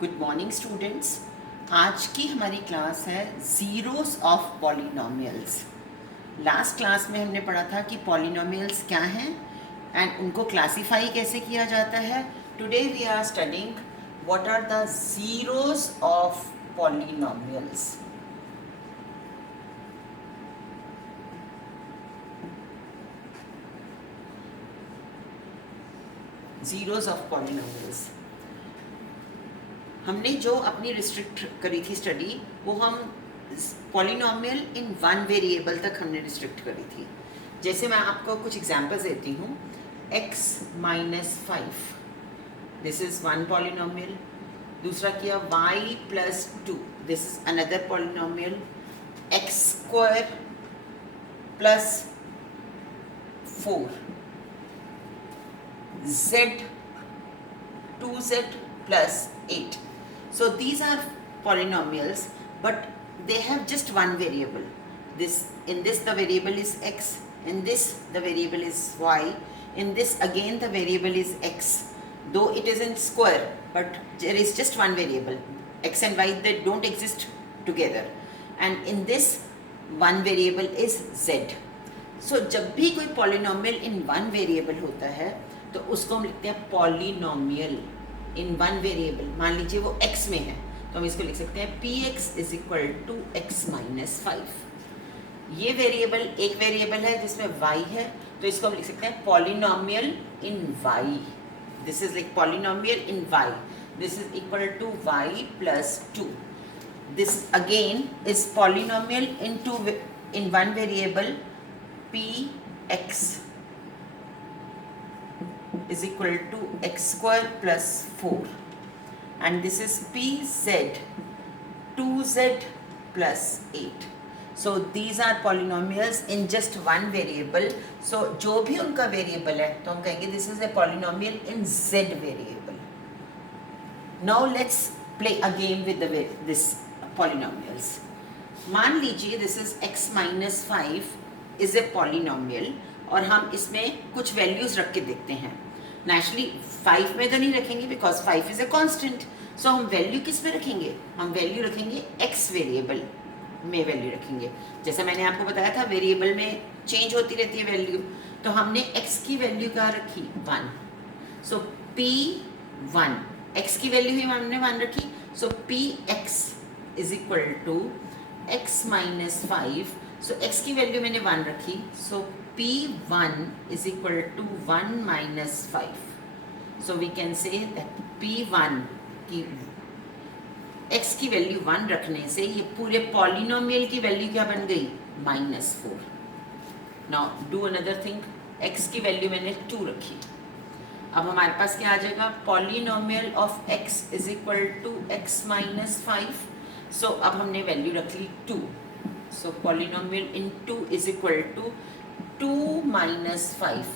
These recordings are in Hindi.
Good morning students. आज की हमारी क्लास है zeros of polynomials. Last class में हमने पढ़ा था कि पॉलिनोमियल्स क्या हैं एंड उनको क्लासिफाई कैसे किया जाता है। Today we are studying what are the zeros of polynomials. Zeros of polynomials हमने जो अपनी रिस्ट्रिक्ट करी थी स्टडी, वो हम पॉलिनोमियल इन वन वेरिएबल तक हमने रिस्ट्रिक्ट करी थी। जैसे मैं आपको कुछ एग्जांपल्स देती हूँ। x minus 5, this is one polynomial. दूसरा किया y plus 2, this is another polynomial. x square plus 4, z 2z plus 8. So these are polynomials, but they have just one variable. In this the variable is x, in this the variable is y, in this again the variable is x. Though it is in square, but there is just one variable. X and y, they don't exist together. And in this one variable is z. So जब भी कोई polynomial in one variable होता है तो उसको हम लिखते हैं polynomial in one variable। मान लीजिए वो x में है तो हम इसको लिख सकते हैं px is equal to x minus 5। ये वेरिएबल एक वेरिएबल है जिसमें y है, तो इसको हम लिख सकते हैं polynomial in y। This is like polynomial in y, this is equal to y plus 2। This again is polynomial in one variable px is equal to x square plus 4, and this is pz 2z plus 8. So these are polynomials in just one variable. So जो भी उनका वेरिएबल है तो हम कहेंगे this is a polynomial in z variable. Now let's play a game with this polynomials. मान लीजिए this is x minus 5 is a polynomial और हम इसमें कुछ वैल्यूज रख के देखते हैं। नेचुरली 5 में तो नहीं रखेंगे बिकॉज 5 इज ए कांस्टेंट। सो हम वैल्यू किस में रखेंगे? हम वैल्यू रखेंगे x वेरिएबल में वैल्यू रखेंगे। जैसे मैंने आपको बताया था वेरिएबल में चेंज होती रहती है वैल्यू, तो हमने x की वैल्यू कहाँ रखी? 1। सो p1, x की वैल्यू ही हमने 1 रखी। So px is equal to x minus 5। So x की वैल्यू मैंने 1 रखी। सो p1 is equal to 1 minus 5. So we can say that p1 की x की वैल्यू 1 रखने से ये पूरे पॉलिनोमियल की वैल्यू क्या बन गई? -4। Now do another thing, x की वैल्यू मैंने 2 रखी। अब हमारे पास क्या आ जाएगा? Polynomial of x is equal to x minus 5. So अब हमने वैल्यू रख ली 2। So polynomial in 2 is equal to 2 minus 5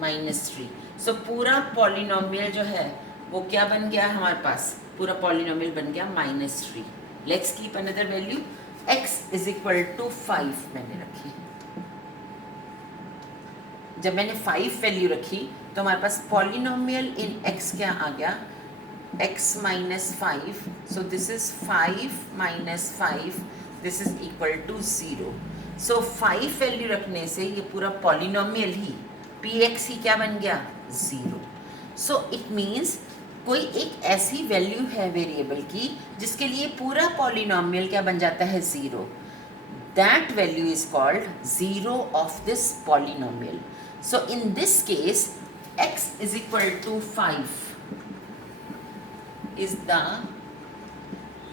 minus 3। सो पूरा पॉलिनोमियल जो है वो क्या बन गया हमारे पास? पूरा पॉलिनोमियल बन गया -3। Let's keep another value. x is equal to 5 मैंने रखी। जब मैंने 5 वैल्यू रखी तो हमारे पास पॉलिनोमियल इन x क्या आ गया? x minus 5। So this is 5 minus 5, this is equal to 0। So 5 value रखने से ये पूरा पॉलिनोमियल ही px ही क्या बन गया? 0। सो इट मीन्स कोई एक ऐसी वैल्यू है वेरिएबल की जिसके लिए पूरा पॉलिनोमियल क्या बन जाता है? 0। That value is called 0 of this polynomial. So in this case x is equal to 5 is the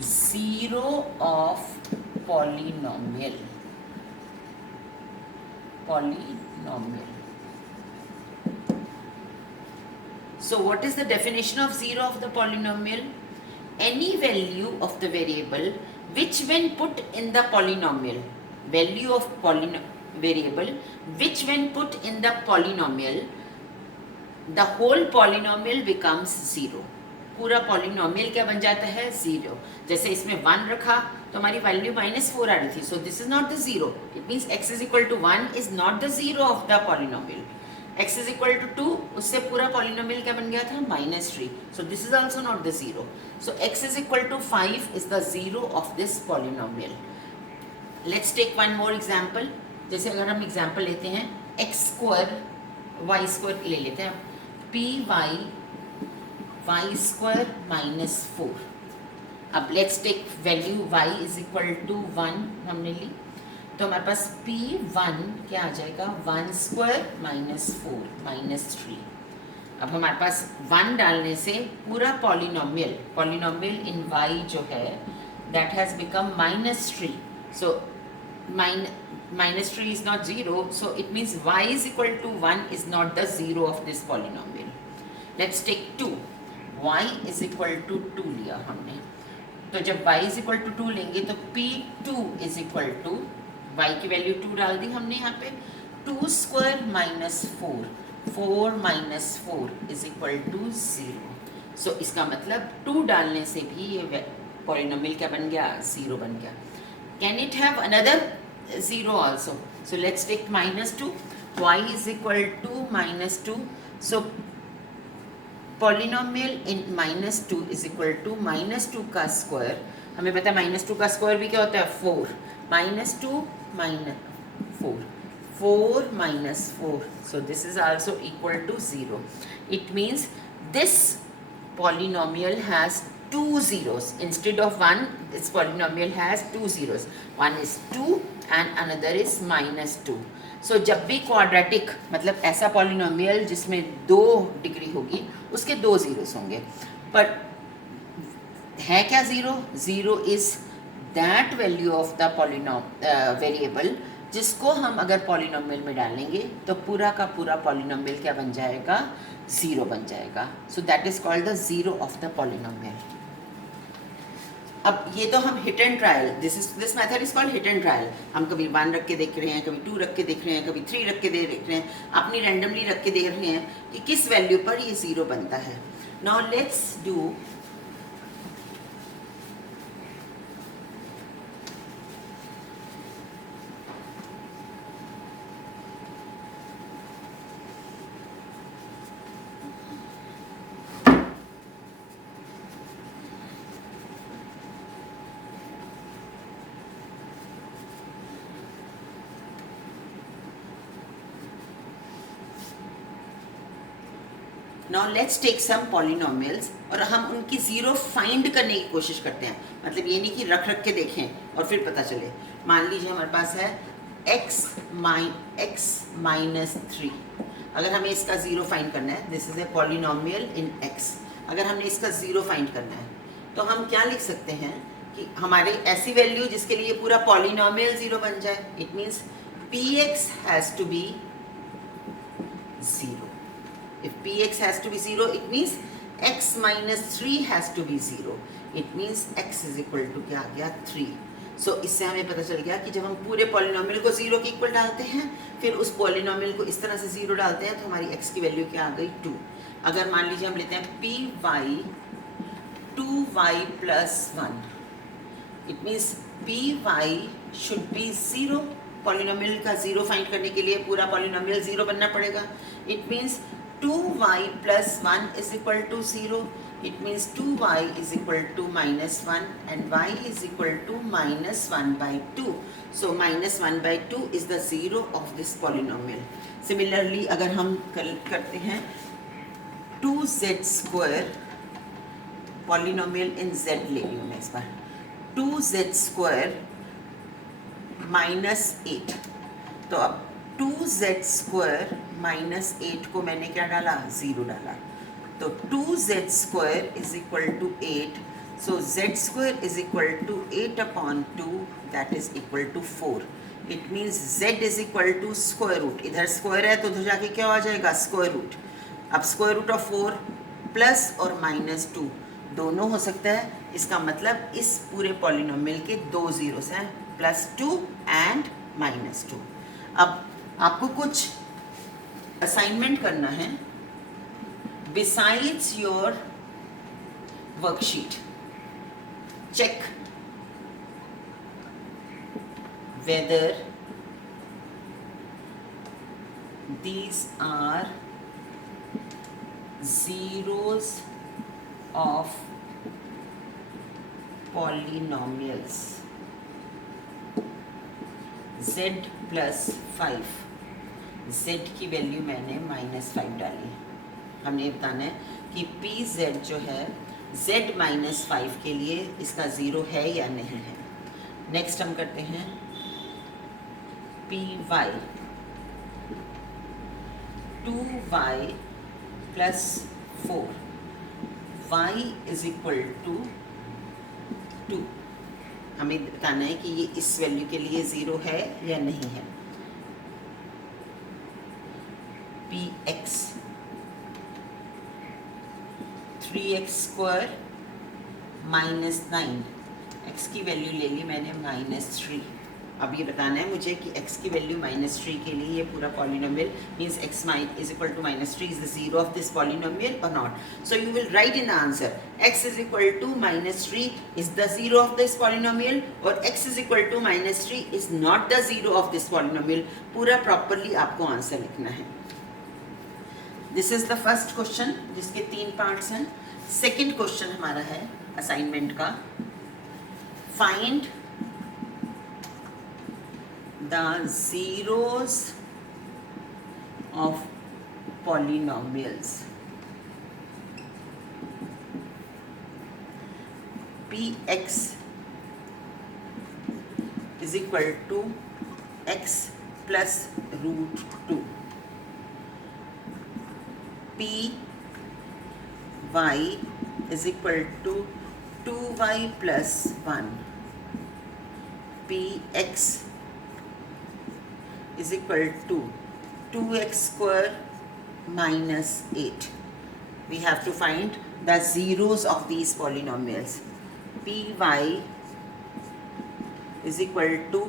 0 of polynomial. So what is the definition of 0 of the polynomial? Any value of the variable which when put in the polynomial, value of variable which when put in the polynomial, the whole polynomial becomes 0। पूरा पॉलिनोमियल क्या बन जाता है? 0। जैसे इसमें 1 रखा तो हमारी वैल्यू -4 आ रही थी। So this is not the 0। It means x is equal to 1 is not the 0 of the polynomial. x is equal to 2, उससे पूरा पॉलिनोमियल क्या बन गया था -3. So this is also not the zero. सो x is equal to 5 is the zero of this polynomial. Let's take one more example. जैसे अगर हम एग्जाम्पल लेते हैं एक्स स्क्वायर वाई स्क्वायर ले लेते हैं, पी वाई वाई स्क्वायर -4. अब let's take value y is equal to 1 हमने ली, तो हमारे पास P1 क्या आ जाएगा 1 स्क्वायर -4 -3. अब हमारे पास 1 डालने से पूरा पॉलिनोमियल इन y जो है that has become -3. So -3 is not 0, so it means y is equal to 1 is not the zero of this polynomial. Let's take 2. y is equal to 2 लिया हमने, तो जब y is equal to 2 लेंगे तो P2 is equal to y की वैल्यू 2 डाल दी हमने यहाँ पे, 2 स्क्वायर -4 4 -4 इज इक्वल टू 0. सो इसका मतलब 2 डालने से भी ये पॉलिनोमियल क्या बन गया 0 बन गया. Can it have another 0 also? So let's take -2. y is equal to -2. So polynomial in -2 is equal to -2 का स्क्वायर. हमें पता है -2 का स्क्वायर भी क्या होता है 4. -2 -4 4 -4. So this is also equal to 0. It means this polynomial has 2 zeros instead of 1. This polynomial has 2 zeros. One is 2 and another is -2. So जब भी क्वाड्रेटिक मतलब ऐसा पॉलिनोमियल जिसमें 2 डिग्री होगी उसके 2 जीरोस होंगे. पर है क्या zero? Zero is that value of the variable जिसको हम अगर पॉलिनोमियल में डालेंगे तो पूरा का पूरा पॉलिनोमियल क्या बन जाएगा 0 बन जाएगा. So that is called the zero of the polynomial. अब ये तो हम hit and trial, this method is called hit and trial. हम कभी 1 रख के देख रहे हैं, कभी 2 रख के देख रहे हैं, कभी 3 रख के देख रहे हैं, अपनी रैंडमली रख के देख रहे हैं कि किस वैल्यू पर ये 0 बनता है. Now let's do now let's take some polynomials और हम उनकी ज़ीरो फाइंड करने की कोशिश करते हैं. मतलब ये नहीं कि रख रख के देखें और फिर पता चले. मान लीजिए हमारे पास है x -3. अगर हमें इसका ज़ीरो फाइंड करना है, this is a polynomial in x. अगर हमने इसका ज़ीरो फाइंड करना है तो हम क्या लिख सकते हैं कि हमारे ऐसी वैल्यू जिसके लिए पूरा पॉलिनोमियल 0 बन जाए. It means px has to be 0. If px has to be 0, it means x -3 has to be 0. It means x is equal to क्या आ गया 3. So इससे हमें पता चल गया कि जब हम पूरे पॉलिनोमियल को 0 के इक्वल डालते हैं, फिर उस पॉलिनोमियल को इस तरह से 0 डालते हैं तो हमारी x की वैल्यू क्या आ गई 2. अगर मान लीजिए हम लेते हैं py 2y plus 1. It means py should be 0. Polynomial का 0 फाइंड करने के लिए पूरा पॉलिनोमियल 0 बनना पड़ेगा. It means 2y plus 1 is equal to 0. It means 2y is equal to -1 and y is equal to -1 by 2. So -1 by 2 is the 0 of this polynomial. Similarly, अगर हम करते हैं 2z square polynomial in z ले रही हूँ मैं इस बार. 2z square -8. तो अब 2z square -8 को मैंने क्या डाला 0 डाला. तो 2z square is equal to 8. So z square is equal to 8 upon 2, that is equal to 4. It means z is equal to square root. इधर स्क्वायर है तो उधर जाके क्या हो जाएगा स्क्वायर रूट. अब स्क्वायर रूट ऑफ 4 प्लस और -2 दोनों हो सकता है. इसका मतलब इस पूरे पॉलिनोमियल के 2 जीरोस हैं, +2 एंड -2. अब आपको कुछ असाइनमेंट करना है besides your worksheet. Check whether these are zeros of polynomials z plus 5. z की वैल्यू मैंने -5 डाली. हमने बताना है कि पी जेड जो है z -5 के लिए इसका ज़ीरो है या नहीं है. नेक्स्ट हम करते हैं p y. 2y plus 4. y is equal to 2. हमें बताना है कि ये इस वैल्यू के लिए ज़ीरो है या नहीं है. P x 3x² -9. x की वैल्यू ले ली मैंने -3. अब ये बताना है मुझे कि x की वैल्यू -3 के लिए ये पूरा polynomial means x is equal to -3 is the zero of this polynomial और not. So you will write in the answer x is equal to -3 is the zero of this polynomial और x is equal to -3 is not the zero of this polynomial. पूरा प्रॉपरली आपको आंसर लिखना है. This is the first question जिसके 3 पार्ट्स हैं. सेकेंड क्वेश्चन हमारा है असाइनमेंट का. Find the zeros of polynomials. Px is equal to x plus root 2. Py is equal to 2y plus 1. Px is equal to 2x² minus 8. We have to find the zeros of these polynomials. Py is equal to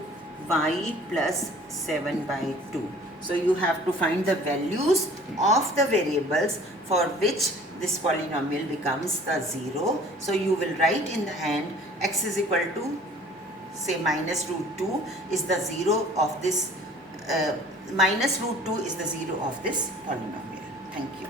y plus 7/2. So you have to find the values of the variables for which this polynomial becomes the zero. So you will write in the hand x is equal to say -√2 is the zero of this -√2 is the zero of this polynomial. Thank you.